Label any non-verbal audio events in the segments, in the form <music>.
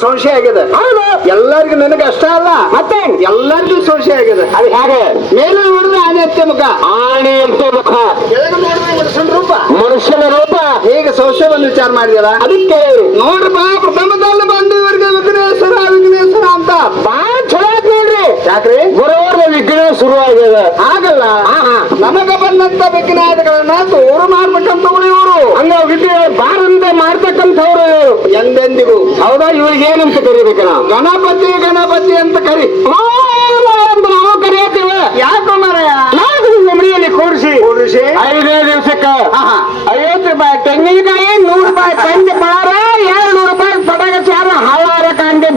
ಸಂಶಯ ಆಗಿದೆ. ಹೌದು. ಎಲ್ಲರಿಗೂ ನನಗೆ ಅಷ್ಟ ಅಲ್ಲ. ಮತ್ತೆ? ಎಲ್ಲರಿಗೂ ಸಂಶಯ ಆಗಿದೆ. ಅದು ಹೇಗೆ? ಮೇಲೆ ನೋಡಿದ್ರೆ ಆನೆ ಅತ್ತೆ ಮುಖ. ಆನೆ ಅಂತ ಮುಖ. ರೂಪ. ಮನುಷ್ಯನ ರೂಪ. ಹೇಗೆ ಸಂಶಯವನ್ನು ವಿಚಾರ ಮಾಡಿದಾರ ಅದಕ್ಕೆ ನೋಡ್ರಪ್ಪ ಪ್ರಥಮದಲ್ಲಿ ಬಂದು ಇವರಿಗೆ ವಿಘ್ನೇಶ್ವರ ವಿಘ್ನೇಶ್ವರ ಅಂತ. ಬಾ ಚಲೋ ನೋಡ್ರಿ. ಯಾಕ್ರಿ? ಗುರುವಾರ ವಿಘ್ನ ಶುರು ಆಗ್ಯದ ಆಗಲ್ಲ. ನಮಗ ಬಂದಂತ ವಿಘ್ನಾದಿಗಳನ್ನ ತೋರು ಮಾಡ್ಬೇಕಂತವ್ರು ಇವರು ವಿದ್ಯೆ ಬಾರಂತ ಮಾಡ್ತಕ್ಕಂಥವ್ರು ಇವ್ರು. ಎಂದೆಂದಿಗೂ. ಹೌದಾ? ಇವ್ರಿಗೆ ಏನಂತ ಕರಿಬೇಕ ನಾವು ಗಣಪತಿ ಗಣಪತಿ ಅಂತ ಕರಿ. ನಾವು ಕರೆಯತ್ತೀವ. ಯಾಕೋ ಮಾರಾಯ? ನಾಲ್ಕು ಮನೆಯಲ್ಲಿ ಕೂರಿಸಿ. ಕೂರಿಸಿ. ಐದೇ ದಿವಸಕ್ಕ. ಐವತ್ತು ರೂಪಾಯಿ ತೆಂಗಿನಕಾಯಿ ನೂರು ರೂಪಾಯಿ ತಂದೆ ಪಳಾರ ಎರಡು ನೂರು ರೂಪಾಯಿ ಪಟಾಕ ಚಾರ ಹಳ್ಳಾರ ಕಾಂಡಿ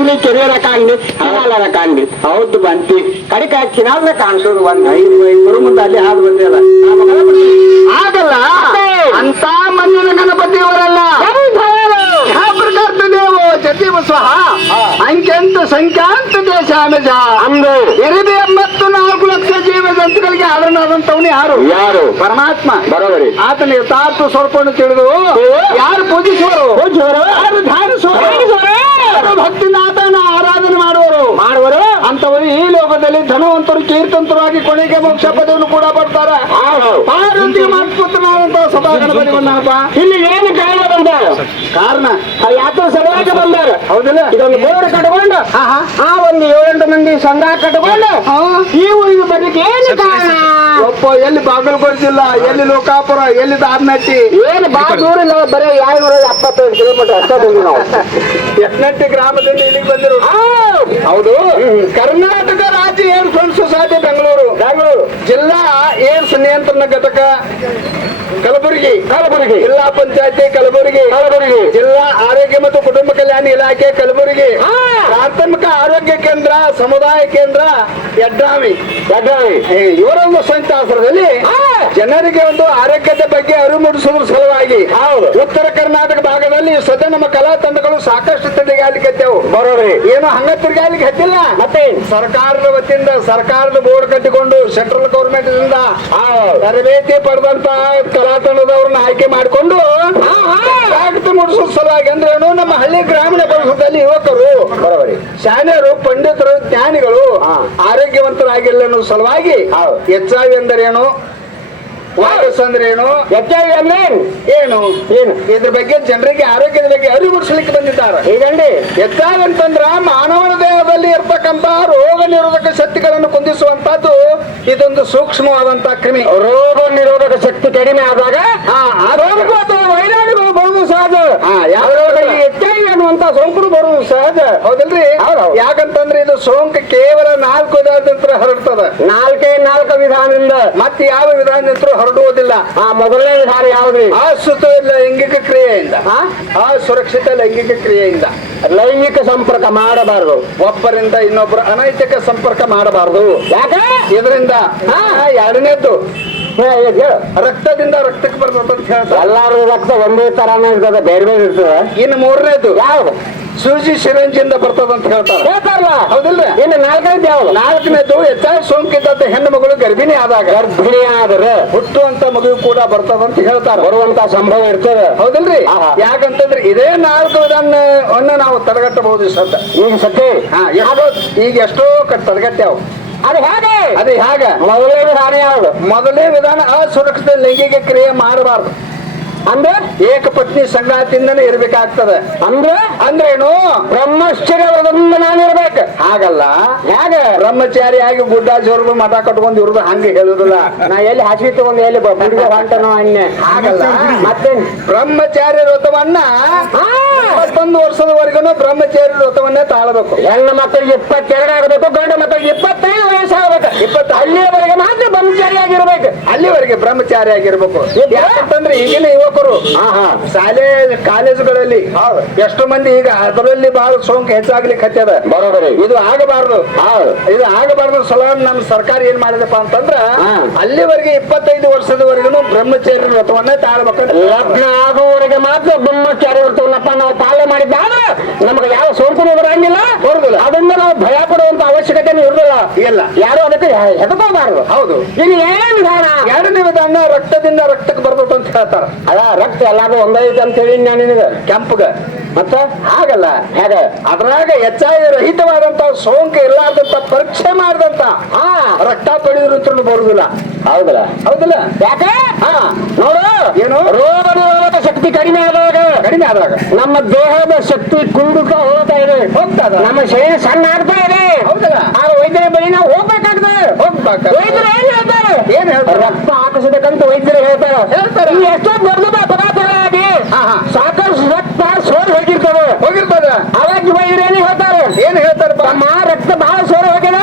ಕಾಂಡಿ ಕೆರೆಯರ ಕಾಣ್ಲಿ ಹಳ್ಳಾರ ಕಾಣ್ಲಿ. ಹೌದು ಬಂತಿ. ಕಡಿಕ ಕಿನಾಲ್ನ ಕಾಣಿಸೋದು ಒಂದ್ ಐದು ಐದು ಮುಂದೆ ಅಲ್ಲಿ ಹಾದು ಬಂದಿಲ್ಲ ಆಗಲ್ಲ. ಅಂತ ಮಂದಿರ ಗಣಪತಿಯವರಲ್ಲ. ದೇವೋ ಜತಿ ಸ್ವಹ ಅಂಕೆಂತ ಸಂಖ್ಯಾಂತ ದೇಶಾನಜ. ಅಂದು. ಎರಡು ಎಂಬತ್ತು ನಾಲ್ಕು ಲಕ್ಷ ಜೀವ ಜಂತುಗಳಿಗೆ ಆದರಣಾದಂತವನು ಯಾರು? ಯಾರು? ಪರಮಾತ್ಮ. ಬರೋಬರಿ ಆತನ ಯಥಾರ್ಥ ಸ್ವರೂಪವನ್ನು ತಿಳಿದು ಯಾರು ಪೂಜಿಸುವರು? ಯಾರು ಧ್ಯಾನಿಸುವರು? ಯಾರು ಲೋಕದಲ್ಲಿ ಧನವಂತರು ಕೀರ್ತಂತರಾಗಿ ಕೊನೆಗೆ ಮೋಕ್ಷ ಪದವನ್ನು ಕೂಡ ಬರ್ತಾರೆ ಸಭಾ ಗಣಪತಿ ಬಂದನಪ್ಪ. ಇಲ್ಲಿ ಏನು ಕಾರಣ ಬಂದ? ಕಾರಣ? ಯಾತ್ರ ಸಭಾಗ ಬಂದಾರ. ಹೌದಿಲ್ಲ. ಇದೊಂದು ಬೋರ್ಡ್ ಕಟ್ಕೊಂಡು ಆ ಒಂದು ಏಳೆಂಟು ಮಂದಿ ಸಂಘ ಕಟ್ಕೊಂಡು ಇದು ಬರ್ಲಿಕ್ಕೆ ಏನು ಕಾರಣ? ಒಪ್ಪ ಎಲ್ಲಿ ಬಾಗಲಕೋಟಿಲ್ಲ ಎಲ್ಲಿ ಲೋಕಾಪುರ ಎಲ್ಲಿ ದಾರ್ನಟ್ಟಿ? ಏನು ಬಾ ದೂರ ಇಲ್ಲ ಬರೀ ಯಾರು ಎಪ್ಪತ್ತೈದು ಕಿಲೋಮೀಟರ್ ಅಷ್ಟೇ ಬಂದ್ವಿ ನಾವು. ಯತ್ನಟ್ಟಿ ಗ್ರಾಮದಿಂದ ಇಲ್ಲಿಗೆ ಬಂದಿರು. ಹೌದು. ಕರ್ನಾಟಕ ರಾಜ್ಯ ಏರ್ ಫಂಡ್ ಸೊಸೈಟಿ ಬೆಂಗಳೂರು. ಬೆಂಗಳೂರು. ಜಿಲ್ಲಾ ಏರ್ಸ್ ನಿಯಂತ್ರಣ ಘಟಕ ಕಲಬುರಗಿ ಕಲಬುರಗಿ ಜಿಲ್ಲಾ ಪಂಚಾಯತಿ ಕಲಬುರಗಿ ಕಲಬುರಗಿ ಜಿಲ್ಲಾ ಆರೋಗ್ಯ ಮತ್ತು ಕುಟುಂಬ ಕಲ್ಯಾಣ ಇಲಾಖೆ ಕಲಬುರಗಿ. ಪ್ರಾಥಮಿಕ ಆರೋಗ್ಯ ಕೇಂದ್ರ ಸಮುದಾಯ ಕೇಂದ್ರ ಯಡ್ರಾವಿ ಯಡ್ರಾಮಿ. ಇವರೊಂದು ಹಾ. ಜನರಿಗೆ ಒಂದು ಆರೋಗ್ಯದ ಬಗ್ಗೆ ಅರಿವು ಮೂಡಿಸುವುದರ ಸಲುವಾಗಿ ಹೌದು. ಉತ್ತರ ಕರ್ನಾಟಕ ಭಾಗದಲ್ಲಿ ಸದ್ಯ ನಮ್ಮ ಕಲಾ ತಂಡಗಳು ಸಾಕಷ್ಟು ತಿರುಗಾಲಿಕ್ಕೆ ಬರೋರಿ ಏನು ಹಂಗ ತಿರುಗಾಲಿಕ್ಕೆ ಹತ್ತಿಲ್ಲ? ಮತ್ತೆ ಸರ್ಕಾರದ ವತಿಯಿಂದ ಸರ್ಕಾರದ ಬೋರ್ಡ್ ಕಟ್ಟಿಕೊಂಡು ಸೆಂಟ್ರಲ್ ಗೌರ್ಮೆಂಟ್ ಇಂದ ತರಬೇತಿ ಪಡೆದಂತ ಕಲಾ ತಂಡದವ್ರನ್ನ ಆಯ್ಕೆ ಮಾಡಿಕೊಂಡು ಜಾಗೃತಿ ಮೂಡಿಸುವ ಸಲುವಾಗಿ ಅಂದ್ರೆ ಏನು? ನಮ್ಮ ಹಳ್ಳಿ ಗ್ರಾಮೀಣ ಪ್ರದೇಶದಲ್ಲಿ ಯುವಕರು ಬರೋರಿ ಶಾಣ್ಯರು ಪಂಡಿತರು ಜ್ಞಾನಿಗಳು. ಆರೋಗ್ಯವಂತರಾಗಿಲ್ಲ ಅನ್ನೋ ಸಲುವಾಗಿ ಹೌದು. ಹೆಚ್ಚಾಗಿ ಅಂದರೇನು ವೈರಸ್ ಅಂದ್ರೆ ಏನು? ಏನು? ಏನು? ಇದ್ರ ಬಗ್ಗೆ ಜನರಿಗೆ ಆರೋಗ್ಯದ ಬಗ್ಗೆ ಅರಿವು ಮೂಡಿಸಲಿಕ್ಕೆ ಬಂದಿದ್ದಾರೆ. ಹೀಗಂడి ಹೆಚ್ಚಾಗಂತಂದ್ರ ಮಾನವನ ದೇಹದಲ್ಲಿ ಇರ್ತಕ್ಕಂತ ರೋಗ ನಿರೋಧಕ ಶಕ್ತಿಗಳನ್ನು ಕುಂದಿಸುವಂತದ್ದು ಇದೊಂದು ಸೂಕ್ಷ್ಮವಾದಂತ ಕ್ರಿಮಿ. ರೋಗ ನಿರೋಧಕ ಶಕ್ತಿ ಕಡಿಮೆ ಆದಾಗ ಆ ರೋಗ ಅಥವಾ ವೈರಾಣುಗಳು ಬರುವುದು ಸಹಜ. ಹೆಚ್ಚಾಗಿ ಅನ್ನುವಂತ ಸೋಂಕು ಬರುವುದು ಸಹಜ. ಹೌದಲ್ರಿ. ಯಾಕಂತಂದ್ರೆ ಇದು ಸೋಂಕು ಕೇವಲ ನಾಲ್ಕು ವಿಧಾನದಂತ್ರ ಹರಡ್ತದ. ನಾಲ್ಕೇ ನಾಲ್ಕು ವಿಧಾನದಿಂದ ಮತ್ತೆ ಯಾವ ವಿಧಾನದಂತ್ರ ಹೊರಡುವುದಿಲ್ಲ ಆ ಮೊದಲನೇ ವಿಧಾನ ಯಾವ್ದು ಅಸುತ ಲೈಂಗಿಕ ಕ್ರಿಯೆಯಿಂದ ಆ? ಅಸುರಕ್ಷಿತ ಲೈಂಗಿಕ ಕ್ರಿಯೆಯಿಂದ ಲೈಂಗಿಕ ಸಂಪರ್ಕ ಮಾಡಬಾರದು ಒಬ್ಬರಿಂದ ಇನ್ನೊಬ್ಬರು ಅನೈತಿಕ ಸಂಪರ್ಕ ಮಾಡಬಾರದು ಯಾಕೆ ಇದರಿಂದ. ಎರಡನೇದ್ದು. ರಕ್ತದಿಂದ ರಕ್ತಕ್ಕೆ ಬರ್ತದ ಅಂತ ಹೇಳ್ತಾರೆ ಎಲ್ಲಾರು ರಕ್ತ ಒಂದೇ ತರಾನೇ ಇರ್ತದೆ ಬೇರೆ ಬೇರೆ ಇರ್ತದೆ. ಇನ್ನು ಮೂರನೇದು ಯಾವ್ದು? ಸೂಜಿ ಸಿರಂಜಿಂದ ಬರ್ತದ ಅಂತ ಹೇಳ್ತಾರೆ. ಹೇಳ್ತಾರಲ್ಲ? ಹೌದಿಲ್ರಿ ಇನ್ನು ನಾಲ್ಕೈದು ಯಾವ್ದು? ನಾಲ್ಕನೇದು ಹೆಚ್ಚಾಗಿ ಸೋಂಕಿದ್ದಂತ ಹೆಣ್ಣು ಮಗಳು ಗರ್ಭಿಣಿ ಆದಾಗ. ಗರ್ಭಿಣಿ ಆದ್ರೆ? ಹುಟ್ಟುವಂತ ಮಗು ಕೂಡ ಬರ್ತದ ಅಂತ ಹೇಳ್ತಾರೆ. ಬರುವಂತ ಸಂಭವ ಇರ್ತದೆ. ಹೌದಿಲ್ರಿ. ಯಾಕಂತಂದ್ರೆ ಇದೇ ನಾಲ್ಕು ಒಣ್ಣ ನಾವು ತಡೆಗಟ್ಟಬಹುದು ಸತ್ತ ಈಗ ಯಾವ್ದು ಈಗ ಎಷ್ಟೋ ಕಟ್ ತಡೆಗಟ್ಟ್ಯಾವ. ಅದು ಹೇಗೆ? ಅದು ಹೇಗ? ಮೊದಲೇ ವಿಧಾನ ಯಾವುದು? ಮೊದಲೇ ವಿಧಾನ ಅಸುರಕ್ಷಿತ ಲೈಂಗಿಕ ಕ್ರಿಯೆ ಮಾಡಬಾರದು. ಅಂದ್ರೆ? ಏಕಪತ್ನಿ ಸಂಗಾತಿಯಿಂದನೇ ಇರ್ಬೇಕಾಗ್ತದೆ. ಅಂದ್ರೆ? ಅಂದ್ರೇನು? ಬ್ರಹ್ಮಶ್ಚರ್ಯ ವ್ರತದಿಂದ ನಾನು ಇರ್ಬೇಕು. ಹಾಗಲ್ಲ. ಹೇಗೆ? ಬ್ರಹ್ಮಚಾರಿ ಆಗಿ ಜೋರ್ದು ಮಠ ಕಟ್ಕೊಂಡು ಇರುದು ಹಂಗೆ ಹೇಳುದಿಲ್ಲ. ನಾ ಎಲ್ಲಿ ಹಸಿ ತಗೊಂಡು ಎಲ್ಲಿ ಬುಡಿಗೆ ಹೊಂಟನೋ ಅನ್ನೆ ಹಾಗಲ್ಲ. ಮತ್ತೆ? ಬ್ರಹ್ಮಚಾರಿ ವ್ರತವನ್ನ ಇಪ್ಪತ್ತೊಂದು ವರ್ಷದವರೆಗೂ ಬ್ರಹ್ಮಚಾರಿ ವ್ರತವನ್ನೇ ತಾಳಬೇಕು. ಹೆಣ್ಣು ಮಕ್ಕಳಿಗೆ ಇಪ್ಪತ್ತೆರಡು ಆಗಬೇಕು ಗಂಡು ಮಕ್ಕಳಿಗೆ ಇಪ್ಪತ್ತೈದು ವಯಸ್ಸಾಗಬೇಕು ಇಪ್ಪತ್ತು ಅಲ್ಲಿಯವರೆಗೆ ಮಾತ್ರ ಬ್ರಹ್ಮಚಾರಿ ಆಗಿರ್ಬೇಕು. ಅಲ್ಲಿವರೆಗೆ ಬ್ರಹ್ಮಚಾರಿ ಆಗಿರ್ಬೇಕು. ಯಾಕಂತಂದ್ರೆ ಈಗಿನ ಯುವಕರು ಶಾಲೆ ಕಾಲೇಜುಗಳಲ್ಲಿ ಎಷ್ಟು ಮಂದಿ ಈಗ ಅದರಲ್ಲಿ ಬಹಳ ಸೋಂಕು ಹೆಚ್ಚಾಗ್ಲಿಕ್ಕೆ ಹತ್ತದ ಬರೋಬರಿ ಇದು ಆಗಬಾರದು. ಹೌದು. ಇದು ಆಗಬಾರದು ಸಲ ನಮ್ಮ ಸರ್ಕಾರ ಏನ್ ಮಾಡಿದಪ್ಪ ಅಂತಂದ್ರ. ಅಲ್ಲಿವರೆಗೆ ಇಪ್ಪತ್ತೈದು ವರ್ಷದವರೆಗೂ ಬ್ರಹ್ಮಚಾರಿ ವ್ರತವನ್ನೇ ತಾಳ್ಬೇಕು ಲಗ್ನ ಆಗುವವರೆಗೆ ಮಾತ್ರ ಬ್ರಹ್ಮಚಾರಿ ವ್ರತವನ್ನಪ್ಪ ನಾವು ಪಾಲನೆ ಮಾಡಿದ್ದಾದ್ರೆ ನಮಗೆ ಯಾವ ಸೋಂಕು ಬರಂಗಿಲ್ಲ. ಅದನ್ನ ಅದರಿಂದ ನಾವು ಭಯ ಪಡುವಂತ ಅವಶ್ಯಕತೆ ಇರಲಿಲ್ಲ ಇಲ್ಲ. ಯಾರು ಅದಕ್ಕೆ ಹೆದಕೋಬಾರದು ಹೌದು. ಇನ್ನು ಏನ್ ವಿಧಾನ? ಎರಡನೇ ವಿಧಾನ ರಕ್ತದಿಂದ ರಕ್ತಕ್ಕೆ ಬರ್ಬೇಕು ಅಂತ ಹೇಳ್ತಾರ. ಅಲ್ಲ ರಕ್ತ ಎಲ್ಲಾರು ಒಂದೈತೆ ಅಂತ ಹೇಳಿ ನಾನು ನಿನಗೆ? ಕೆಂಪಗ. ಮತ್ತ? ಹಾಗಲ್ಲ. ಹೇಗ? ಅದ್ರಾಗ ಹೆಚ್ಚಾಗಿ ರಹಿತವಾದಂತ ಸೋಂಕು ಇರ್ಲಾರ್ದಂತ ಪರೀಕ್ಷೆ ಮಾಡಿದಂತ ಆ ರಕ್ತ ಪಡೆದಿರುತ್ತೂ ಬರುದಿಲ್ಲ ಹೌದಲ್ಲ? ಹೌದಲ್ಲ. ಯಾಕ? ಹಾ. ನೋಡು. ಏನು? ರೋಗ ನಿರೋಧಕ ಶಕ್ತಿ ಕಡಿಮೆ ಆದಾಗ ಕಡಿಮೆ ಆದಾಗ ನಮ್ಮ ದೇಹದ ಶಕ್ತಿ ಕುಂದುಕ ಹೋಗ್ತಾ ಇದೆ. ಹೋಗ್ತಾ ಇದೆ. ನಮ್ಮ ಶರೀರ ಸಣ್ಣ ಆಗ್ತಾ ಇದೆ. ಹೌದಲ್ಲ. ಆ ವೈದ್ಯರ ಬಳಿ ನಾವು ಹೋಗ್ಬೇಕಾಗ್ತದೆ. ಹೋಗ್ಬೇಕ ವೈದ್ಯರು ಏನ್ ಹೇಳ್ತಾರೆ? ಏನ್ ಹೇಳ್ತಾರೆ? ರಕ್ತ ಹಾಕಿಸಬೇಕಂತ ವೈದ್ಯರು ಹೇಳ್ತಾರೆ. ಹೇಳ್ತಾರೆ. ಈ ಎಷ್ಟೋ ದೊಡ್ಡ ಅಪಘಾತಗಳಾಗಿ. ಸಾಕಷ್ಟು ರಕ್ತ ಸೋರ್ ಹೋಗಿರ್ತವೆ ಹೋಗಿರ್ತದ. ಅವಾಗ ವೈದ್ಯರು ಏನ್ ಹೇಳ್ತಾರೆ? ಏನ್ ಹೇಳ್ತಾರಪ್ಪ? ನಮ್ಮ ರಕ್ತ ಬಹಳ ಸೋರ್ ಹೋಗ್ಯದ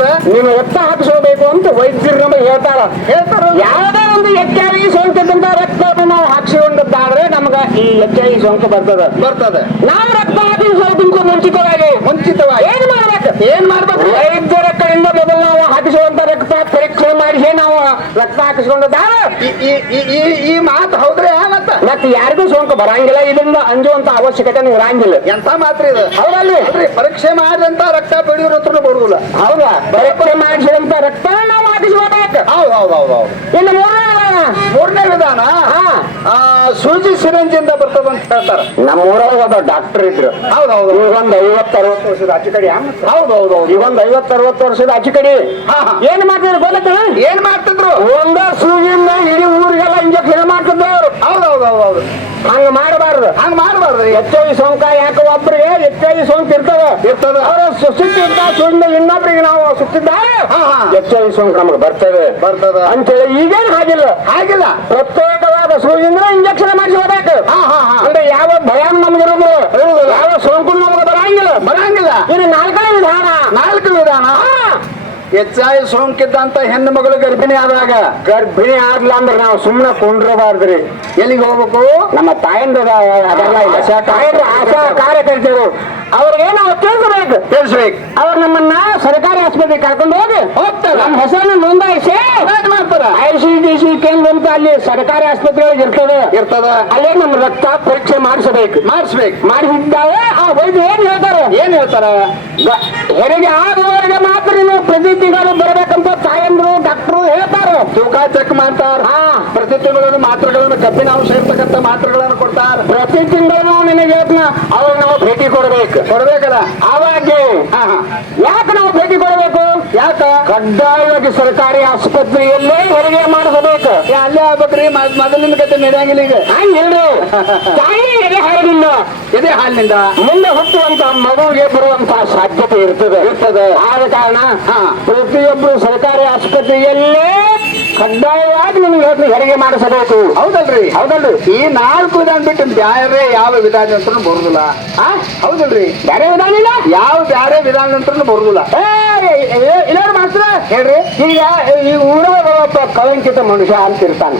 ನೀವು ರಕ್ತ ಹಾಕಿಸ್ಕೋಬೇಕು ಅಂತ ವೈದ್ಯರು ನಮಗೆ ಹೇಳ್ತಾರ. ಹೇಳ್ತಾರ ಯಾವುದೇ ಒಂದು ಎಚ್ ಐ ವಿ ಸೋಂಕಿದ್ದಂತ ರಕ್ತವನ್ನು ನಾವು ಹಾಕಿಸಿಕೊಂಡಿದ್ದಾದ್ರೆ ನಮಗ ಈ ಎಚ್ ಐ ವಿ ಸೋಂಕು ಬರ್ತದ. ಬರ್ತದ. ನಾವು ರಕ್ತ ಹಾಕಿಸೋದಕ್ಕೂ ಮುಂಚಿತವಾಗಿ. ಮುಂಚಿತವಾಗಿ. ಏನ್ ಮಾಡ್ಬೇಕು? ಏನ್ ಮಾಡ್ಬೇಕು? ವೈದ್ಯರ ಕಡೆಯಿಂದ ಮೊದಲು ನಾವು ಹಾಕಿಸುವಂತ ರಕ್ತ ಪರೀಕ್ಷೆ ಮಾಡಿ ನಾವು ರಕ್ತ ಹಾಕಿಸ್ಕೊಂಡಿದ್ದಾರೆ ಈ- ಮಾತು ಹೌದ್ರಿ ಮತ್ತ ಮತ್ತೆ ಯಾರಿಗೂ ಸೋಂಕು ಬರಂಗಿಲ್ಲ ಇದರಿಂದ ಅಂಜುವಂತ ಅವಶ್ಯಕತೆ ಇರಂಗಿಲ್ಲ ಎಂತ ಮಾತ್ರ ಇದು? ಹೌದಲ್ರಿ? ಪರೀಕ್ಷೆ ಮಾಡಿದಂತ ರಕ್ತ ಪಡೆದಿರುತ್ತೂ ಬರುದಿಲ್ಲ. ಹೌದಾ? ಪರೀಕ್ಷೆ ಮಾಡಿಸಿದಂತ ರಕ್ತ ನಾವು ಹಾಕಿಸ್ಕೋಬೇಕು ಹೌದು ಹೌದು ಹೌದು ಹೌದು. ಇನ್ನು ಮೂರನೇ ಮೂರನೇ ವಿಧಾನ? ಸೂಜಿ ಸಿರಂಜಿಂದ ಬರ್ತದ ಅಂತ ಹೇಳ್ತಾರೆ. ನಮ್ಮ ಊರಲ್ಲಿ ಒಬ್ಬ ಡಾಕ್ಟರ್ ಇದ್ರು. ಹೌದು ಹೌದು ಈಗ ಒಂದ್ ಐವತ್ತು ಅರವತ್ತು ವರ್ಷದ ಆಚೆ ಕಡೆ ಹೌದು ಹೌದು ಹೌದು ಈಗ ಒಂದ್ ಐವತ್ತು ಅರವತ್ತು ವರ್ಷದ ಆಚೆ ಕಡೆ. ಏನ್ ಮಾಡ್ತಿದ್ರು ಗೊತ್ತ? ಏನ್ ಮಾಡ್ತಿದ್ರು? ಒಂದ ಸೂಜಿಯಿಂದ ಇಡೀ ಊರಿಗೆಲ್ಲ ಇಂಜೆಕ್ಷನ್ ಮಾಡ್ತಿದ್ರು ಅವ್ರು. ಹೌದು ಹೌದು ಹೌದು ಹೌದು ಹಂಗ ಮಾಡಬಾರ್ದು. ಹಂಗ ಮಾಡಬಾರ್ದು. ಎಚ್ ಐ ಸೋಂಕ ಯಾಕೆ ಒಬ್ರಿಗೆ ಎಚ್ ಐ ಸೋಂಕು ಇರ್ತದ. ಇರ್ತದ. ಅವ್ರ ಸುತ್ತಿದ್ದ ಸುಳ್ಳ ಇನ್ನೊಬ್ರಿಗೆ ನಾವು ಹಾ. ಎಚ್ ಐ ಸೋಂಕು ನಮ್ಗೆ ಬರ್ತದೆ. ಬರ್ತದ. ಅಂತೇಳಿ ಈಗೇನು ಹಾಗಿಲ್ಲ. ಹಾಗಿಲ್ಲ. ಪ್ರತ್ಯೇಕವಾದ ಸೂಜಿಂದ ಇಂಜೆಕ್ಷನ್ ಮಾಡಿಸಿ ಹಾ ಹಾ ಹಾ. ಅಂದ್ರೆ ಯಾವ ಭಯ ನಮ್ಗೆ ಇರೋದು ಯಾವ ಸೋಂಕು ನಮ್ಗೆ ಬರಂಗಿಲ್ಲ. ಬರಂಗಿಲ್ಲ. ಇನ್ನು ನಾಲ್ಕನೇ ವಿಧಾನ. ನಾಲ್ಕು ವಿಧಾನ. ಹೆಚ್ಚಾಗಿ ಸೋಂಕಿದ್ದಂತ ಹೆಣ್ಣು ಮಗಳು ಗರ್ಭಿಣಿ ಆದಾಗ ಗರ್ಭಿಣಿ ಆಗ್ಲ ಅಂದ್ರೆ ನಾವು ಸುಮ್ಮನೆ ಕುಂಡ್ರಬಾರ್ದ್ರಿ. ಎಲ್ಲಿಗೆ ಹೋಗ್ಬೇಕು? ನಮ್ಮ ತಾಯಂದ್ರ ಅದೆಲ್ಲ ಆಶಾ ತಾಯಂದ್ರ ಆಶಾ ಕಾರ್ಯಕರ್ತರು ಅವ್ರಿಗೆ ತಿಳಿಸ್ಬೇಕು? ತಿಳಿಸಬೇಕು. ಅವ್ರು ನಮ್ಮನ್ನ ಸರ್ಕಾರಿ ಆಸ್ಪತ್ರೆಗೆ ಕರ್ಕೊಂಡು ಹೋಗಿ ಹೋಗ್ತಾರೆ. ನಮ್ಮ ಹೆಸರನ್ನು ನೋಂದಾಯಿಸಿ. ಮಾಡ್ತಾರೆ. ಐ ಸಿ ಡಿ ಸಿ ಕೇಂದ್ರ ಅಂತ ಅಲ್ಲಿ ಸರ್ಕಾರಿ ಆಸ್ಪತ್ರೆಗಳಿಗೆ ಇರ್ತದೆ. ಇರ್ತದ. ಅಲ್ಲೇ ನಮ್ಮ ರಕ್ತ ಪರೀಕ್ಷೆ ಮಾಡಿಸಬೇಕು. ಮಾಡಿಸ್ಬೇಕು. ಮಾಡಿಸಿದ್ದಾವೆ ಆ ವೈದ್ಯ ಏನ್ ಹೇಳ್ತಾರೆ? ಏನ್ ಹೇಳ್ತಾರೆ? ಹೆರಿಗೆ ಆಗುವವರೆಗೆ ಮಾತ್ರ ನೀವು ಪ್ರತಿ ತಿಂಗಳು ಬರಬೇಕಂತ ತಾಯಂದ್ರು ತೂಕ ಚೆಕ್ ಮಾಡ್ತಾರ. ಹಾ. ಪ್ರತಿ ತಿಂಗಳು ಮಾತ್ರೆಗಳನ್ನು ಕಬ್ಬಿನ ಅಂಶ ಇರ್ತಕ್ಕಂಥ ಮಾತ್ರೆಗಳನ್ನು ಕೊಡ್ತಾರ. ಪ್ರತಿ ತಿಂಗಳು ನಿನಗೆ ಅವಾಗ ನಾವು ಭೇಟಿ ಕೊಡ್ಬೇಕು. ಕೊಡ್ಬೇಕಲ್ಲ? ಅವಾಗ. ಯಾಕೆ ನಾವು ಭೇಟಿ ಕೊಡಬೇಕು? ಯಾಕ? ಕಡ್ಡಾಯವಾಗಿ ಸರ್ಕಾರಿ ಆಸ್ಪತ್ರೆಯಲ್ಲೇ ಹೆರಿಗೆ ಮಾಡಿಸಬೇಕು. ಅಲ್ಲೇ ಆಗ್ಬೇಕ್ರಿ. ಮೊದಲಿನ ಕತೆ ನಡೆಯಂಗಿಲ್ಲ ಈಗ. ಹಂಗಿಲ್ರಿ ತಾಯಿ ಎದೆ ಹಾಲಿನಿಂದ. ಇದೇ ಹಾಲಿನಿಂದ? ಮುಂದೆ ಹುಟ್ಟುವಂತ ಮಗುವಿಗೆ ಬರುವಂತ ಸಾಧ್ಯತೆ ಇರ್ತದೆ. ಇರ್ತದೆ. ಆದ ಕಾರಣ ಹಾ. ಪ್ರತಿಯೊಬ್ಬರು ಸರ್ಕಾರಿ ಆಸ್ಪತ್ರೆಯಲ್ಲೇ ಕಡ್ಡಾಯವಾಗಿ ನಿಮ್ಗೆ ಇವತ್ತು ಹೆರಿಗೆ ಮಾಡಿಸಬೇಕು. ಹೌದಲ್ರಿ. ಹೌದಲ್ರಿ. ಈ ನಾಲ್ಕು ವಿಧಾನ ಬಿಟ್ಟು ಬ್ಯಾರೆ ಯಾವ ವಿಧಾನ ಅಂತ ಬರುದಿಲ್ಲ. ಆ? ಹೌದಲ್ರಿ. ಬೇರೆ ವಿಧಾನ ಇಲ್ಲ? ಯಾವ ಬ್ಯಾರೆ ವಿಧಾನ ಅಂತ ಬರುದಿಲ್ಲ. ಇಲ್ಲ ಮಾಸ್ತರ ಹೇಳ್ರಿ. ಈಗ ಈ ಊರ ಕಳಂಕಿತ ಮನುಷ್ಯ ಅಂತ ಇರ್ತಾನೆ.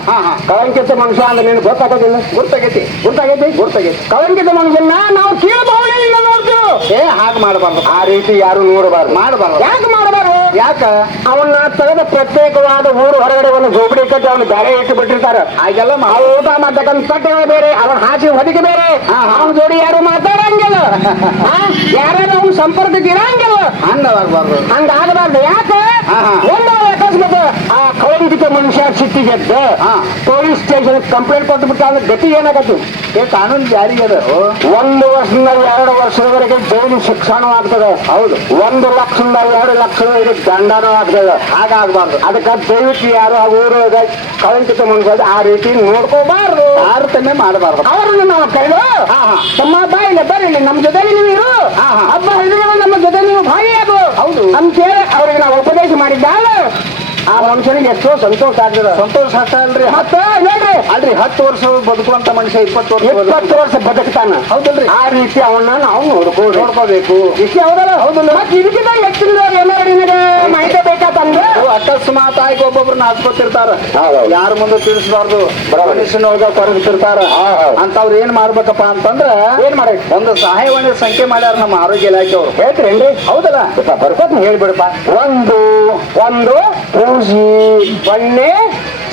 ಕಳಂಕಿತ ಮನುಷ್ಯ ಅಂದ್ರೆ ನೀನು ಗೊತ್ತಾಗೋದಿಲ್ಲ? ಗುರ್ತಾಗೈತಿ. ಗುರ್ತಾಗೈತಿ? ಗುರ್ತಾಗೈತಿ. ಕಳಂಕಿತ ಮನುಷ್ಯನ ನಾವು ಕೇಳಬಹುದು ನೋಡ್ತೀವಿ. ಏ ಹಾಗೆ ಮಾಡಬಾರ್ದು. ಆ ರೀತಿ ಯಾರು ನೋಡಬಾರ್ದು. ಮಾಡಬಾರ್ದು. ಯಾಕೆ ಮಾಡಬಾರ್ದು? ಯಾಕ? ಅವನ್ನ ತಗದ ಪ್ರತ್ಯೇಕವಾದ ಊರು ಹೊರಗಡೆ ಒಂದು ಜೋಬಡಿ ಕಟ್ಟಿ ಅವನು ಬೇರೆ ಇಟ್ಟು ಬಿಟ್ಟಿರ್ತಾರೆ. ಆಗೆಲ್ಲ ಊಟ ಮಾಡ್ತಕ್ಕಂಥ ತಟ್ಟೆಗಳು ಬೇರೆ. ಅವನ ಹಾಸಿ ಹೊದಿಕೆ ಬೇರೆ. ಅವನ ಜೋಡಿ ಯಾರು ಮಾತಾಡಂಗಿಲ್ಲ. <laughs> ಯಾರು ಅವ್ನ ಸಂಪರ್ಕಕ್ಕೆ ಇರಂಗಿಲ್ಲ. ಹಂಗಾಗಬಾರ್ದು ಹಂಗಾಗಬಾರ್ದು. ಯಾಕೆ. ಒಂದು ಕಳಂಕಿತ ಮನುಷ್ಯ ಸಿಟ್ಟಿಗೆದ್ದ. ಪೊಲೀಸ್ ಸ್ಟೇಷನ್ ಕಂಪ್ಲೇಂಟ್ ಕೊಟ್ಬಿಟ್ಟ ಅಂದ್ರೆ ಗತಿ ಏನಾಗತ್ತೆ ಏ ಕಾನೂನು ಜಾರಿಗೆ ಅದ. ಒಂದು ವರ್ಷದಿಂದ ಎರಡು ವರ್ಷದವರೆಗೆ ಜೈಲು ಶಿಕ್ಷಣ ಆಗ್ತದೆ. ಹೌದು. ಒಂದು ಲಕ್ಷದಿಂದ ಎರಡು ಲಕ್ಷದವರೆಗೆ ದಂಡನೂ ಆಗ್ತದೆ. ಹಾಗಾಗಬಾರ್ದು. ಅದಕ್ಕೆ ದಯವಿಟ್ಟು ಯಾರು ಆ ಊರು ಕಳಂಕಿತ ಮುಂದೆ ಆ ರೀತಿ ನೋಡ್ಕೋಬಾರ್ದು. ತಾರತಮ್ಯ ಮಾಡಬಾರ್ದು. ಅವರನ್ನು ನಾವು ಕರೆದು. ತಮ್ಮ ಬಾಯಿಲೆ ಬರೀ ನಮ್ಮ ಜೊತೆ ನೀವು ಇರು. ಹಬ್ಬ ಹರಿದಿನಗಳು ನಮ್ಮ ಜೊತೆ ನೀವು ಭಾಗಿಯಾಗು. ಹೌದು. ನಮ್ಗೆ ಅವ್ರಿಗೆ ನಾವು ಉಪದೇಶ ಮಾಡಿದ್ದಾಗ ಆ ಮನುಷ್ಯನಿಗೆ ಎಷ್ಟೋ ಸಂತೋಷ ಆಗ್ತದ. ಸಂತೋಷ ಅಷ್ಟ ಅಲ್ರಿ ಹತ್ತ ನೋಡ್ರಿ ಅಲ್ರಿ ಹತ್ತು ವರ್ಷ ಬದುಕುವಂತ ಮನುಷ್ಯ ಇಪ್ಪತ್ತು ವರ್ಷ ಇಪ್ಪತ್ತು ವರ್ಷ ಬದುಕ್ತಾನ. ಹೌದಲ್ರಿ. ಆ ರೀತಿ ಅವನ್ನ ನಾವು ನೋಡ್ಕೋ ನೋಡ್ಕೋಬೇಕು. ವಿಷಯ ಹೌದಲ್ಲ? ಹೌದಲ್ಲ ಮತ್ತೆ ಇದಕ್ಕಿಂತ ಹೆಚ್ಚಿನ ಏನಾರ ನಿನಗೆ ಮಾಹಿತಿ ಬೇಕಾತಂದ್ರೆ? ಅಕಸ್ಮಾತ್ ಆಗಿ ಒಬ್ಬೊಬ್ರನ್ನ ಹಚ್ಕೊತಿರ್ತಾರ. ಯಾರ ಮುಂದೆ ತಿಳಿಸಬಾರ್ದು. ಮನುಷ್ಯನೊಳಗ ಕೊರಗ್ತಿರ್ತಾರ ಅಂತ ಅಂತವ್ರು ಏನ್ ಮಾಡ್ಬೇಕಪ್ಪ ಅಂತಂದ್ರ ಏನ್ ಮಾಡಿ? ಒಂದು ಸಹಾಯವಾಣಿ ಸಂಖ್ಯೆ ಮಾಡ್ಯಾರ ನಮ್ಮ ಆರೋಗ್ಯ ಇಲಾಖೆ ಅವ್ರು ಹೇಳ್ತೀರೇನ್ರಿ? ಹೌದಲ್ಲ? ಬರ್ಕೋತ ಹೇಳ್ಬಿಡಪ್ಪ. ಒಂದು ಒಂದು ಪೂಜಿ ಬಣ್ಣೆ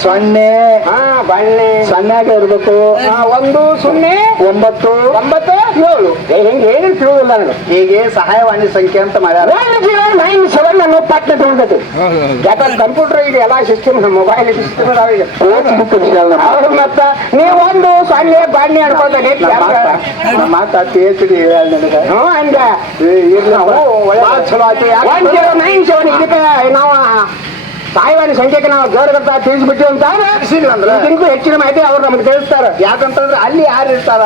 ಸೊನ್ನೆ. ಹಾ ಬಣ್ಣೆ ಸಣ್ಣಾಗ ಇರ್ಬೇಕು. ಆ, ಒಂದು ಸೊನ್ನೆ. ಒಂಬತ್ತು. ಒಂಬತ್ತು ಏಳು. ಹೆಂಗೆ ಏನು ಹೇಳಿ ತಿಳಿದಿಲ್ಲ ನನಗೆ ಹೀಗೆ ಸಹಾಯವಾಣಿ ಸಂಖ್ಯೆ ಅಂತ ಮಾಡ್ಯಾರ. ನೈನ್ ಸೆವೆನ್ ಅನ್ನೋ ಪಟ್ಟ ತಗೊಂಡೈತಿ ಯಾಕಂದ್ರೆ ಕಂಪ್ಯೂಟರ್ ಈಗ ಎಲ್ಲ ಸಿಸ್ಟಮ್ ಮೊಬೈಲ್ ಸಿಸ್ಟಮ್ ಈಗ. ಅವ್ರು ಮತ್ತ ನೀವು ಒಂದು ಸೊನ್ನೆ ಬಣ್ಣೆ ಅನ್ಕೊಂತ ಮಾತಾ ಪಿ ಎಚ್ ಡಿ ನನಗೆ. ಹ್ಞೂ ಹಂಗ. ಇರ್ಲಿ ಚಲೋ ಆಯ್ತು. ಒನ್ ಜೀರೋ ನೈನ್ ಸೆವೆನ್ ಇದಕ್ಕೆ ನಾವು. ಸಾಯಿವಾನಿ ಸಂಖ್ಯೆಗೆ ನಾವು ಜೋರಗಂತ ತಿಳಿಸ್ಬಿಟ್ಟು ಅಂತ ಅಂದ್ರೆ? ಇದಕ್ಕೂ ಹೆಚ್ಚಿನ ಮಾಹಿತಿ ಅವ್ರು ನಮ್ಗೆ ತಿಳಿಸ್ತಾರೆ. ಯಾಕಂತಂದ್ರೆ ಅಲ್ಲಿ ಯಾರು ಇರ್ತಾರ?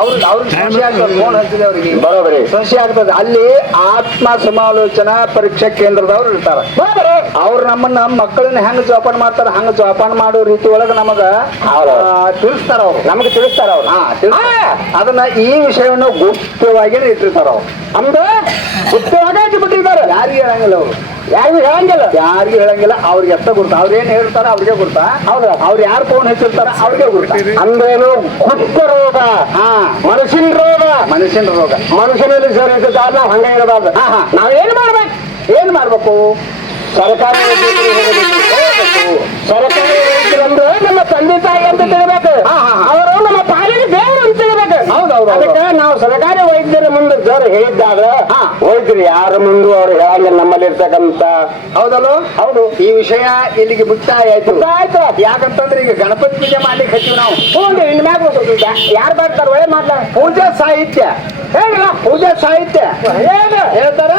ಅವ್ರು ಅವ್ರಿಗೆ ಸಂಶಯ ಆಗ್ತದೆ ಫೋನ್ ಹಚ್ಚಿದೆ ಅವ್ರಿಗೆ. ಬರೋಬರಿ ಸಂಶಯ ಆಗ್ತದೆ. ಅಲ್ಲಿ ಆತ್ಮ ಸಮಾಲೋಚನಾ ಪರೀಕ್ಷಾ ಕೇಂದ್ರದವ್ರು ಇರ್ತಾರ. ಅವ್ರು ನಮ್ಮನ್ನ ಮಕ್ಕಳನ್ನ ಹೆಂಗ್ ಜೋಪಾನ ಮಾಡ್ತಾರ ಹಂಗ ಜೋಪಾನ ಮಾಡೋ ರೀತಿ ಒಳಗ ನಮಗ ತಿಳಿಸ್ತಾರ ಅವ್ರು. ನಮಗೆ ತಿಳಿಸ್ತಾರ ಅವ್ರು. ಹಾ ಅದನ್ನ ಈ ವಿಷಯವನ್ನು ಗುಪ್ತವಾಗಿ ಇಟ್ಟಿರ್ತಾರ ಅವ್ರು. ನಮ್ದು ಗುಪ್ತವಾಗಿ ಬಿಟ್ಟಿದ್ದಾರೆ ಯಾರಿಗೆ ಹೇಳಂಗಿಲ್ಲ ಅವ್ರು. ಯಾರಿಗೂ ಹೇಳಂಗಿಲ್ಲ. ಯಾರಿಗೂ ಹೇಳಂಗಿಲ್ಲ. ಅವ್ರಿಗೆ ಎಷ್ಟ ಗುರ್ತ. ಅವ್ರ ಏನ್ ಹೇಳ್ತಾರ ಅವ್ರಿಗೆ ಗುರ್ತ. ಹೌದು. ಅವ್ರು ಯಾರು ಫೋನ್ ಹೆಚ್ಚಿರ್ತಾರ ಅವ್ರಿಗೆ ಗುರ್ತ. ಅಂದ್ರೇನು ಗುಪ್ತ ರೋಗ ಹಾ. ಮನುಷ್ಯನ ರೋಗ. ಮನುಷ್ಯನ ರೋಗ. ಮನುಷ್ಯನಲ್ಲಿ ಸರ್ ಇದ್ದಾರ ಹಂಗ ಹಂಗೆ ಇರಬಾರ್ದು. ನಾವೇನು ಮಾಡ್ಬೇಕು? ಏನ್ ಮಾಡ್ಬೇಕು? ಸರ್ಕಾರ ಸರ್ಕಾರ ನಮ್ಮ ತಂದೆ ತಾಯಿ ಅಂತ ತಿಳ್ಬೇಕು. ಅವರು ನಮ್ಮ ಪಾಲಿಗೆ ದೇವರು ಅಂತ ತಿಳ್ಬೇಕು ಹೌದು, ಹೌದು, ಹೌದು. ಅದಕ್ಕೆ ನಾವು ಸರ್ಕಾರಿ ವೈದ್ಯರ ಮುಂದೆ ಜೋರು ಹೇಳಿದ್ದಾಗ. ವೈದ್ಯರು ಯಾರ ಮುಂದೆ ಅವ್ರು ಹೇಳಂಗಿಲ್ಲ ನಮ್ಮಲ್ಲಿ ಇರ್ತಕ್ಕಂತ ಹೌದಲ್ಲೋ? ಹೌದು. ಈ ವಿಷಯ ಇಲ್ಲಿಗೆ ಮುಕ್ತಾಯ ಆಯ್ತು. ಆಯ್ತು. ಯಾಕಂತಂದ್ರೆ ಈಗ ಗಣಪತಿ ಪೂಜೆ ಮಾಡ್ಲಿಕ್ಕೆ ಹಚ್ಚಿವಿ ನಾವು. ಹ್ಞೂ ಇನ್ ಮ್ಯಾಗ ಯಾರು ಬರ್ತಾರೆ ಒಳ್ಳೆ ಮಾತಾಡ ಪೂಜಾ ಸಾಹಿತ್ಯ. ಹೇಳ. ಪೂಜಾ ಸಾಹಿತ್ಯ. ಹೇಳ್ತಾರ!